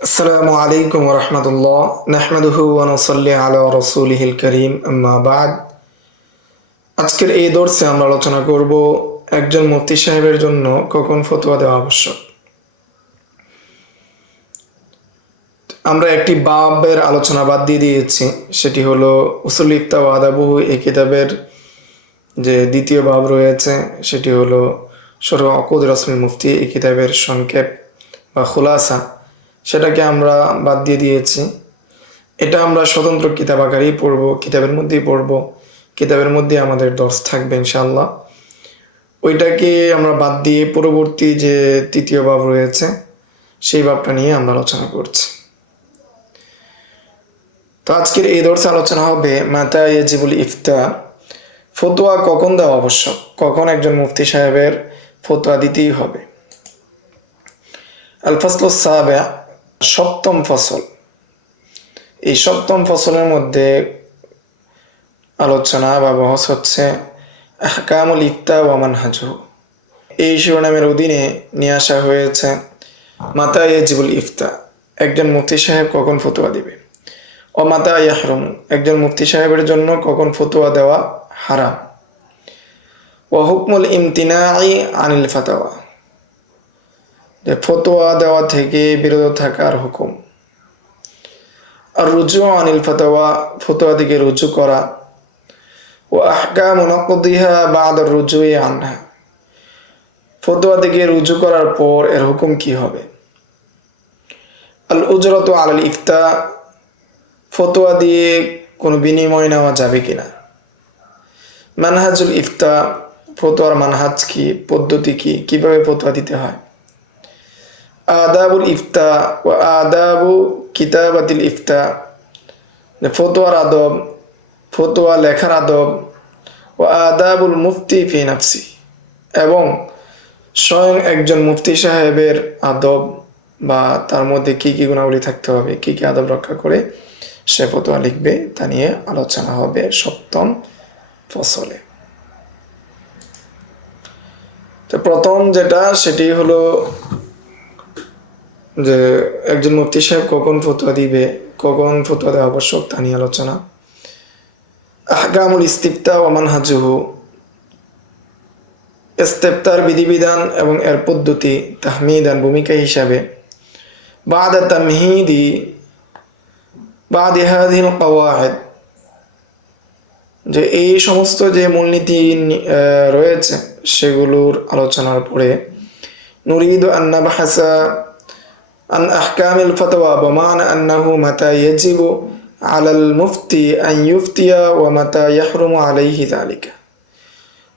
আসসালামু আলাইকুম রহমতুল্লাহ নাহমাদুহু ওয়া নুসাল্লি আলা রাসূলিহিল কারীম আম্মা বাদ। আজকের এই দর্সে আমরা আলোচনা করব একজন মুফতি সাহেবের জন্য কখন ফতোয়া দেওয়া আবশ্যক। আমরা একটি বাবের আলোচনা বাদ দিয়ে দিয়েছি, সেটি হলো উসুল ইফতা ওয়া আদাবুহু। এই কিতাবের যে দ্বিতীয় বাব রয়েছে সেটি হলো শরহ আকুদ রাসমিল মুফতি। এই কিতাবের সংক্ষেপ বা খুলাসা, সেটাকে আমরা বাদ দিয়ে দিয়েছি। এটা আমরা স্বতন্ত্র কিতাব আকারেই পড়ব, কিতাবের মধ্যেই পড়ব, কিতাবের মধ্যে আমাদের দর্স থাকবে ইনশাআল্লাহ। ওইটাকে আমরা বাদ দিয়ে পরবর্তী যে তৃতীয় বাব রয়েছে সেই বাবটা নিয়ে আমরা আলোচনা করছি। তো আজকের এই দর্সে আলোচনা হবে মাতা ইয়াজিবুল ইফতা, ফতোয়া কখন দেওয়া আবশ্যক, কখন একজন মুফতি সাহেবের ফতোয়া দিতেই হবে। আল ফাসলুস সাবিআ, সপ্তম ফসল। এই সপ্তম ফসলের মধ্যে আলোচনা বা বহস হচ্ছে আহকামুল ইফতা ওয়া মানহাজুহু। এই শিরোনামের অধীনে নিয়ে আসা হয়েছে মাতা ইয়াজিবুল ইফতা, একজন মুফতি সাহেব কখন ফতোয়া দিবে। ও মাতা ইয়াহরুম, একজন মুফতি সাহেবের জন্য কখন ফতোয়া দেওয়া হারাম। ও হুকমুল ইমতিনাই আনিল ফাতাওয়া, যে ফতোয়া দেওয়া থেকে বিরত থাকার হুকুম। আর রুজু আনিল ফাতাওয়া, ফতোয়া থেকে রুজু করা। ও আহকামু নাকদিহা বা'দা রুজুই আনহা, ফতোয়া থেকে রুজু করার পর এর হুকুম কি হবে। আল উজরাতু আলাল ইফতা, ফতোয়া দিয়ে কোনো বিনিময় নেওয়া যাবে কিনা। মানহাজুল ইফতা, ফতোয়ার মানহাজ কি, পদ্ধতি কি, কিভাবে ফতোয়া দিতে হয়। আদাবুল ইফতা ও আদাবু কিতাবাতিল ইফতা, ফতোয়ার আদব, ফতোয়া লেখার আদব। ও আদাবুল মুফতি ফি নাফসি, এবং স্বয়ং একজন মুফতি সাহেবের আদব বা তার মধ্যে কি কি গুণাবলী থাকতে হবে, কি কি আদব রক্ষা করে সে ফতোয়া লিখবে, তা নিয়ে আলোচনা হবে সপ্তম ফসলে। তো প্রথম যেটা, সেটি হলো যে একজন মুফতি সাহেব কখন ফতোয়া দিবে, কখন ফতোয়া দেওয়া আবশ্যক, তা নিয়ে আলোচনা। আহকামুল ইস্তিফতা ওয়া মানহাজুহু, ইস্তেফতার বিধিবিধান এবং এর পদ্ধতি। তাহমিদান, ভূমিকা হিসাবে। বা'দা তামহিদি বা'দি হাযিহিল কাওয়াইদ, যে এই সমস্ত যে মূলনীতি রয়েছে সেগুলোর আলোচনার পরে নুরিদু আন নাবহাসা আন আহকামিল ফাতওয়া ওয়া মা'না আন্নাহু মাতা ইয়াজিবু আলাল মুফতি আন ইউফতিয়া ওয়া মাতা ইয়াহরুমু আলাইহি যালিকা।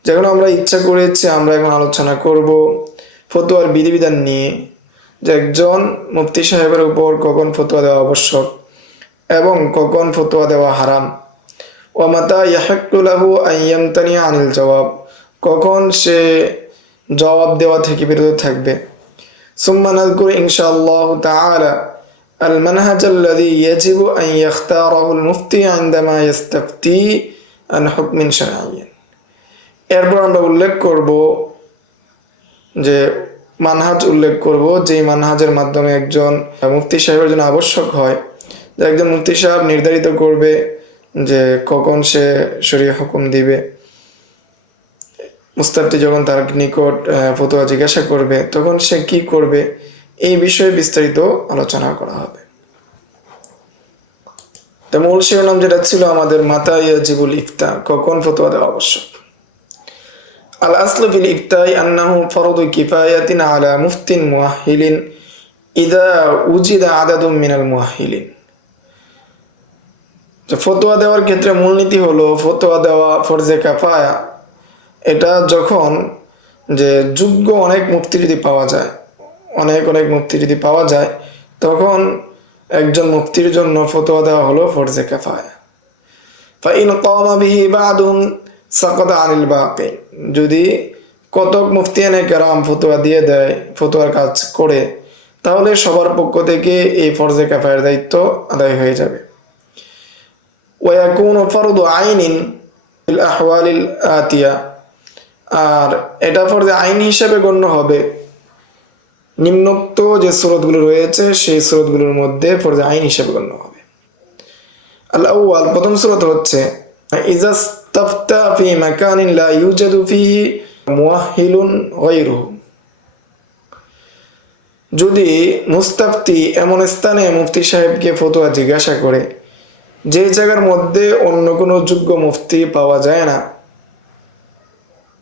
যেগুলো আমরা ইচ্ছা করেছি, আমরা এখন আলোচনা করব ফতোয়ার বিধিবিধান নিয়ে, যে একজন মুফতি সাহেবের উপর কখন ফতোয়া দেওয়া আবশ্যক এবং কখন ফতোয়া দেওয়া হারাম। ওয়া মাতা ইয়াহিক্কু লাহু আন ইয়ামতানিয়া আনিল জবাব, কখন সে জবাব দেওয়া থেকে বিরত থাকবে। সুম্মা নাযকুর ইনশাআল্লাহু তাআলা আল মানহাজ আল্লাযী ইয়াজিবু আন ইখতারাহুল মুফতি ইনদামা ইস্তাফতি আন হুকমিন শারঈয়্যিন। এরপর আমরা উল্লেখ করব যে মানহাজ উল্লেখ করব, যেই মানহাজের মাধ্যমে একজন মুফতি সাহেবের জন্য আবশ্যক হয়, যে একজন মুফতি সাহেব নির্ধারিত করবে যে কখন সে শরীয়ত হুকুম দিবে। মুস্তাফতি যখন তার নিকট ফতোয়া জিজ্ঞাসা করবে তখন সে কি করবে, এই বিষয়ে বিস্তারিত আলোচনা করা হবে। তো মূল শিরোনাম যেটা ছিল আমাদের মাতা ইয়াজিবুল ইফতা, কখন ফতোয়া দেওয়া আবশ্যক। আল আসলু ফিল ইফতাই আন্নাহু ফরদু কিফায়াতিন আলা মুফতিন মুআহিলিন ইযা উজিদা আদাদুম মিনাল মুআহিলিন। ফতোয়া দেওয়ার ক্ষেত্রে মূলনীতি হলো ফতোয়া দেওয়া ফরজে কাফায়া। এটা যখন যে যোগ্য অনেক মুফতি যদি পাওয়া যায়, অনেক মুফতি যদি পাওয়া যায়, তখন একজন মুফতির জন্য ফতোয়া দেওয়া হলো ফরজে কাফায়া। ফাইন কামা বিহি বা'দুহুম সাকাতা আনিল বাকি, যদি কতক মুফতিয়ানে কেরাম ফতোয়া দিয়ে দেয়, ফতোয়ার কাজ করে, তাহলে সবার পক্ষ থেকে এই ফরজে কাফায়ার দায়িত্ব আদায় হয়ে যাবে। ওয়াকুনু ফরদু আইনিন ফিল আহওয়ালিল আতিয়া, আর এটা ফরজে আইন হিসেবে গণ্য হবে নিম্নোক্ত যে সুরতগুলো রয়েছে সেই সুরতগুলোর মধ্যে ফরজে আইন হিসেবে গণ্য হবে। আল আউয়াল, প্রথম সুরত হচ্ছে ইজাস্তাফতা ফি মাকানিন লা ইউজাদু ফিহি মুআহিলুন গায়রুহু। যদি মুস্তাফতি এমন স্থানে মুফতি সাহেবকে ফতোয়া জিজ্ঞাসা করে যে জায়গার মধ্যে অন্য কোনো যোগ্য মুফতি পাওয়া যায় না,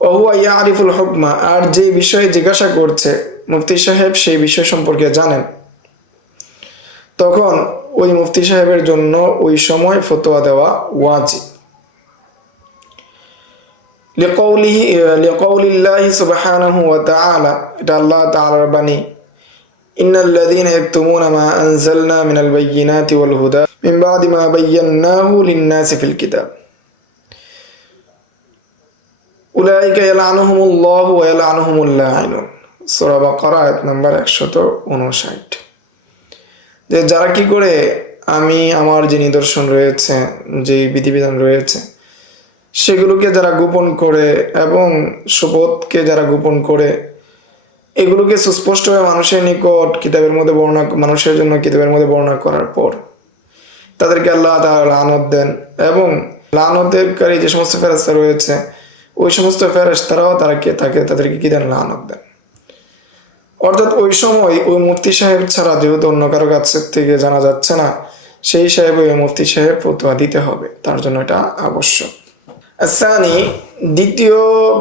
ওহুয়া ইয়ারিফুল হুকমা, আর যে বিষয়ে জিজ্ঞাসা করছে মুফতি সাহেব সেই বিষয় সম্পর্কে জানেন, তখন ওই মুফতি সাহেবের জন্য ওই সময় ফতোয়া দেওয়া ওয়াজিব। লিকাউলিল্লাহি সুবহানাহু ওয়া তাআলা, এটা আল্লাহ তাআলার বাণী, ইন্নাল্লাযীনা ইয়াকতুমুনা মা আনজালনা মিনাল বায়্যিনাতি ওয়াল হুদা মিন বা'দি মা বায়্যানাহু লিন-নাসি ফিল কিতাব উলাইকা ইয়ালআনুহুমুল্লাহু ওয়া ইয়ালআনুহুমুল লাঈনুন। সূরা বাকারা আয়াত নাম্বার 159। যে যারা কি করে আমি আমার যে নিদর্শন রয়েছে, যে বিধিবিধান রয়েছে, সেগুলোকে যারা গোপন করে এবং শপথকে যারা গোপন করে, এগুলোকে সুস্পষ্টভাবে মানুষের নিকট কিতাবের মধ্যে মানুষের জন্য কিতাবের মধ্যে বর্ণনা করার পর তাদেরকে আল্লাহ তাআলা লানত দেন, এবং লানতকারী যে সমস্ত ফেরেশতা রয়েছে ওই সমস্ত ফেরেশতারাও তাদেরকে কি দেন? লানত দেন। অর্থাৎ ওই সময় ওই মুফতি সাহেব ছাড়া যেহেতু অন্য কারো কাছ থেকে জানা যাচ্ছে না, সেই সাহেব ওই মুফতি সাহেব ফতোয়া দিতে হবে, তার জন্য এটা আবশ্যক। আসানি, দ্বিতীয়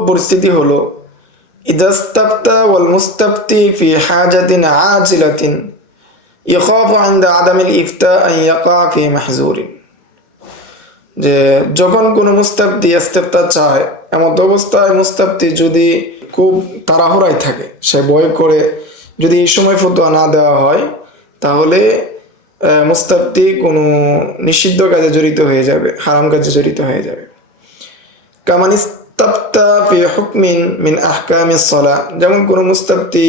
পরিস্থিতি হলো ইদাস্তাফতা ওয়াল মুস্তাফতি ফি হাজাতিন আজিলাতিন ইয়াখাফু ইনদা আদামিল ইফতা আন ইয়াকা ফি মাহজুরিন। যে যখন কোনো মুস্তাফতি ইস্তেফতা চায়, এমন অবস্থায় মুস্তাফতি যদি খুব তাড়াহুড়ায় থাকে, সে ভয় করে যদি এই সময় ফতোয়া না দেওয়া হয়, তাহলে মুস্তাফতি কোনো নিষিদ্ধ কাজে জড়িত হয়ে যাবে, হারাম কাজে জড়িত হয়ে যাবে। কামান ইস্তাফতা ফি হুকমিন মিন আহকামিস সালাহ, যেমন কোনো মুস্তাফতি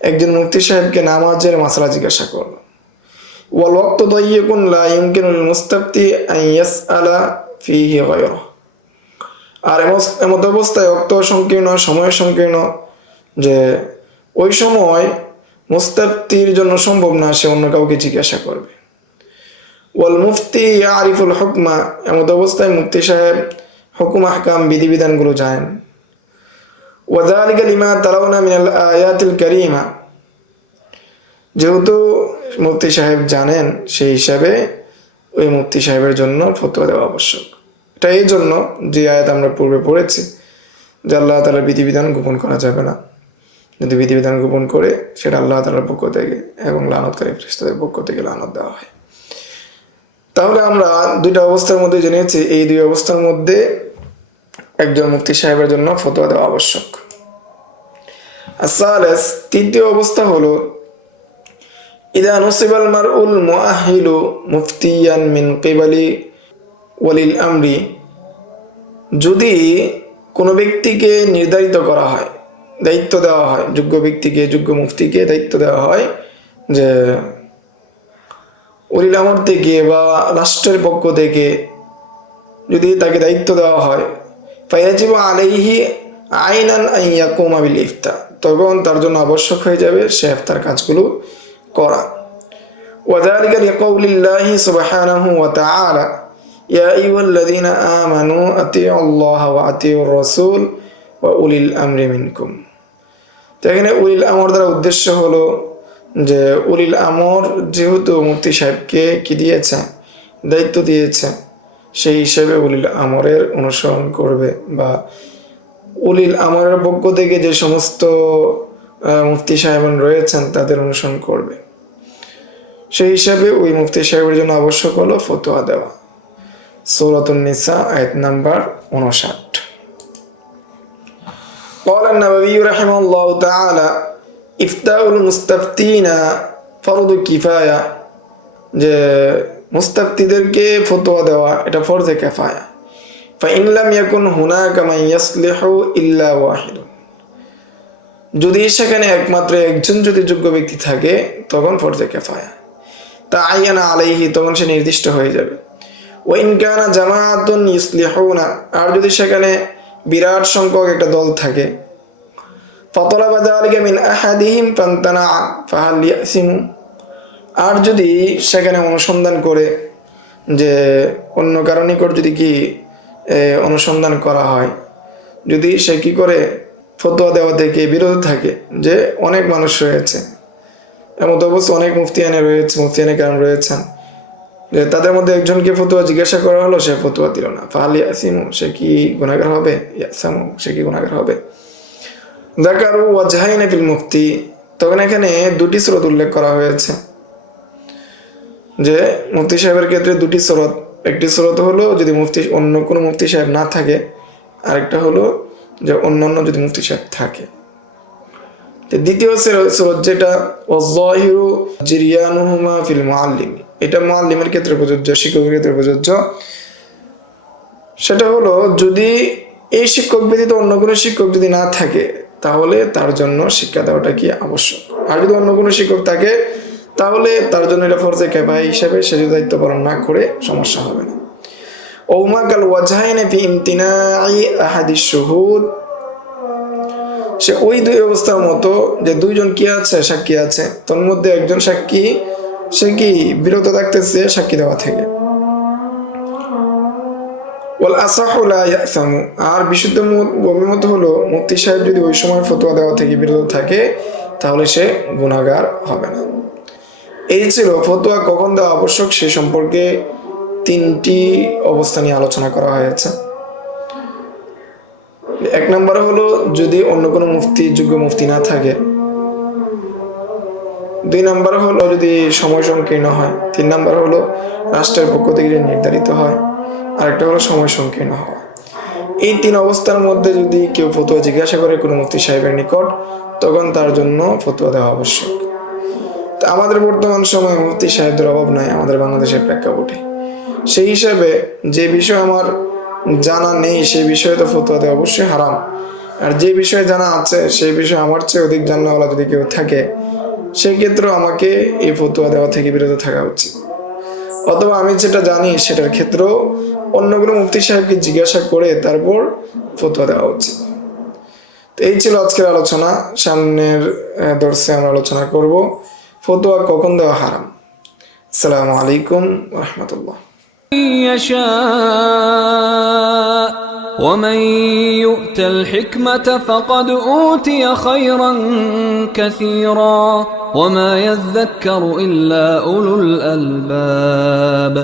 একজন মুফতি সাহেবকে নামাজের মাসলা জিজ্ঞাসা করল। ওয়াল ওয়াক্তু দায়্যিকুন লা ইমকিনুল মুস্তাফতি আন ইয়াসআলা ফিহি গায়রাহু, আর এমত অবস্থায় অক্ত সংকীর্ণ, সময় সংকীর্ণ, যে ওই সময় মুস্তাফতির জন্য সম্ভব না সে অন্য কাউকে জিজ্ঞাসা করবে। ওয়াল মুফতি ইয়ারিফুল হুকমা, এমত অবস্থায় মুফতি সাহেব হুকুম আহকাম বিধিবিধানগুলো জানেন। ওয়া যালিকা লিমা তারাউনা মিনাল আয়াতিল কারীমা, যেহেতু মুফতি সাহেব জানেন সেই হিসাবে ওই মুফতি সাহেবের জন্য ফতোয়া দেওয়া আবশ্যক। এটা এই জন্য যে আয়াত আমরা পূর্বে পড়েছি যে আল্লাহ তাআলার বিধিবিধান গোপন করা যাবে না, যদি বিধিবিধান গোপন করে সেটা আল্লাহ তাআলার পক্ষ থেকে এবং লানতকারী ফেরেশতাদের পক্ষ থেকে লানত দেওয়া হয়। তাহলে আমরা দুইটা অবস্থার মধ্যে জেনেছি, এই দুই অবস্থার মধ্যে একজন মুফতি সাহেবের জন্য ফতোয়া দেওয়া আবশ্যক। আস-সালিস, তৃতীয় অবস্থা হলো ইদা নুসিবাল মারউল মুআহিলু মুফতিয়ান মিন কিবালি ওয়ালিল আমরি, যদি কোনো ব্যক্তিকে নির্ধারিত করা হয়, দায়িত্ব দেওয়া হয়, যোগ্য ব্যক্তিকে, যোগ্য মুফতিকে দায়িত্ব দেওয়া হয় যে ওলিল আমর থেকে বা রাষ্ট্রের পক্ষ থেকে যদি তাকে দায়িত্ব দেওয়া হয়, ফায়াজিবু আলাইহি আইনান আন ইয়াকুমা বিল ইফতা, তখন তার জন্য আবশ্যক হয়ে যাবে সে ইফতার কাজগুলো করা। ওয়া যালিকা লিকাউলিল্লাহি সুবহানাহু ওয়া তাআলা ইয়া আইয়ুহাল্লাযীনা আমানু আতিউল্লাহ ওয়া আতিউর রাসূল ওয়া উলিল আমরি মিনকুম। তো এখানে উলিল আমর দ্বারা উদ্দেশ্য হলো যে উলিল আমর যেহেতু মুফতি সাহেবকে কি দিয়েছে? দায়িত্ব দিয়েছে, সেই হিসেবে উলিল আমরের অনুসরণ করবে, বা উলিল আমরের পক্ষ থেকে যে সমস্ত মুফতি সাহেবান রয়েছেন তাদের অনুসরণ করবে। সেই হিসাবে ওই মুফতি সাহেবের জন্য আবশ্যক হলো ফতোয়া দেওয়া। সূরাতুন নিসা আয়াত নাম্বার 59। قال النووي رحمه الله تعالى إفتاء المستفتين فرض কিফায়া, যে মুস্তাফতিদেরকে ফতোয়া দেওয়া এটা ফরজে কিফায়া। فإن لم يكن هناك من يصلح إلا واحد, যদি সেখানে একমাত্র একজন যদি যোগ্য ব্যক্তি থাকে তখন ফরজে কিফায়া। তাআয়ানা আলাইহি, তখন সে নির্দিষ্ট হয়ে যাবে। ওয়া ইন কানা জামাআতুন ইসলিহুনা, আর যদি সেখানে বিরাট সংখ্যক একটা দল থাকে, فطلب ذلك من أحدهم فامتنع فهل يأثم আর যদি সেখানে অনুসন্ধান করে যে অন্য কারো নিকট যদি কি অনুসন্ধান করা হয়, যদি সে কি করে ফতোয়া দেওয়া থেকে বিরত থাকে, যে অনেক মানুষ রয়েছে এমত অবস্থা, অনেক মুফতিয়ানে কেরাম রয়েছেন, যে তাদের মধ্যে একজনকে ফতোয়া জিজ্ঞাসা করা হলো, সে ফতোয়া দিল না, ফাহাল ইয়াসিমু, সে কি গুনাহগার হবে? ইয়াসামু, সে কি গুনাহগার হবে? যাকারু ওয়াজহাইন ফিল মুফতি, তখন এখানে দুটি স্রোত উল্লেখ করা হয়েছে, যে মুফতি সাহেবের ক্ষেত্রে দুটি স্রোত। একটি স্রোত হলো যদি অন্য কোনো মুফতি সাহেব না থাকে, আরেকটা হলো যে অন্যান্য যদি মুফতি সাহেব থাকে। দ্বিতীয় স্রোত যেটা ওয়াযাহিরু জিরিয়ানুহুমা ফিল মুআল্লিম, এটা মুআল্লিমের ক্ষেত্রে প্রযোজ্য, শিক্ষকের ক্ষেত্রে প্রযোজ্য। সেটা হলো যদি এই শিক্ষক ব্যতীত অন্য কোনো শিক্ষক যদি না থাকে, তাহলে তার জন্য শিক্ষা দেওয়াটা কি আবশ্যক। আর যদি অন্য কোনো শিক্ষক থাকে, তাহলে তার জন্য এটা ফরজে কিফায়া হিসেবে সে যদি দায়িত্ব পালন না করে সমস্যা হবে না। ওমা কাল ওয়াজহাইনি ফি ইমতিনাই আহাদিশ শুহুদ, সে ওই দুই অবস্থার মতো যে দুইজন কি আছে, সাক্ষী আছে, তোর মধ্যে একজন সাক্ষী সে কি বিরত থাকতেছে সাক্ষী দেওয়া থেকে। ওয়াল আসাহু লা ইয়াসামু, আর বিশুদ্ধ অভিমত হলো মুফতি সাহেব যদি ওই সময় ফতোয়া দেওয়া থেকে বিরত থাকে, তাহলে সে গুনাহগার হবে না। এই ছিল ফতোয়া কখন দেওয়া আবশ্যক সে সম্পর্কে তিনটি অবস্থা নিয়ে আলোচনা করা হয়েছে। এক নম্বর হলো যদি অন্য কোনো যোগ্য মুফতি না থাকে। দুই নম্বর হলো যদি সময় সংকীর্ণ হয়। তিন নম্বর হলো রাষ্ট্রের পক্ষ থেকে নির্ধারিত হয়। আরেকটা হলো সময় সংকীর্ণ হওয়া। এই তিন অবস্থার মধ্যে যদি কেউ ফতোয়া জিজ্ঞাসা করে কোনো মুফতি সাহেবের নিকট, তখন তার জন্য ফতোয়া দেওয়া আবশ্যক। তো আমাদের বর্তমান সময়ে মুফতি সাহেবদের অভাব নাই আমাদের বাংলাদেশের প্রেক্ষাপটে। সেই হিসাবে যে বিষয় আমার জানা নেই সেই বিষয়ে তো ফতোয়া দেওয়া অবশ্যই হারাম। আর যে বিষয়ে জানা আছে সেই বিষয়ে আমার চেয়ে অধিক জানাওয়ালা যদি কেউ থাকে, সেই ক্ষেত্রেও আমাকে এই ফতোয়া দেওয়া থেকে বিরত থাকা উচিত। অথবা আমি যেটা জানি সেটার ক্ষেত্রেও অন্য কোনো মুফতি সাহেবকে জিজ্ঞাসা করে তারপর ফতোয়া দেওয়া উচিত। তো এই ছিল আজকের আলোচনা। সামনের দর্শে আমরা আলোচনা করব ফতোয়া কখন দেওয়া হারাম। আসসালামু আলাইকুম ওয়া রাহমাতুল্লাহ। ومن يؤت الحكمة فقد أوتي خيرا كثيرا وما يذكر إلا أولو الألباب.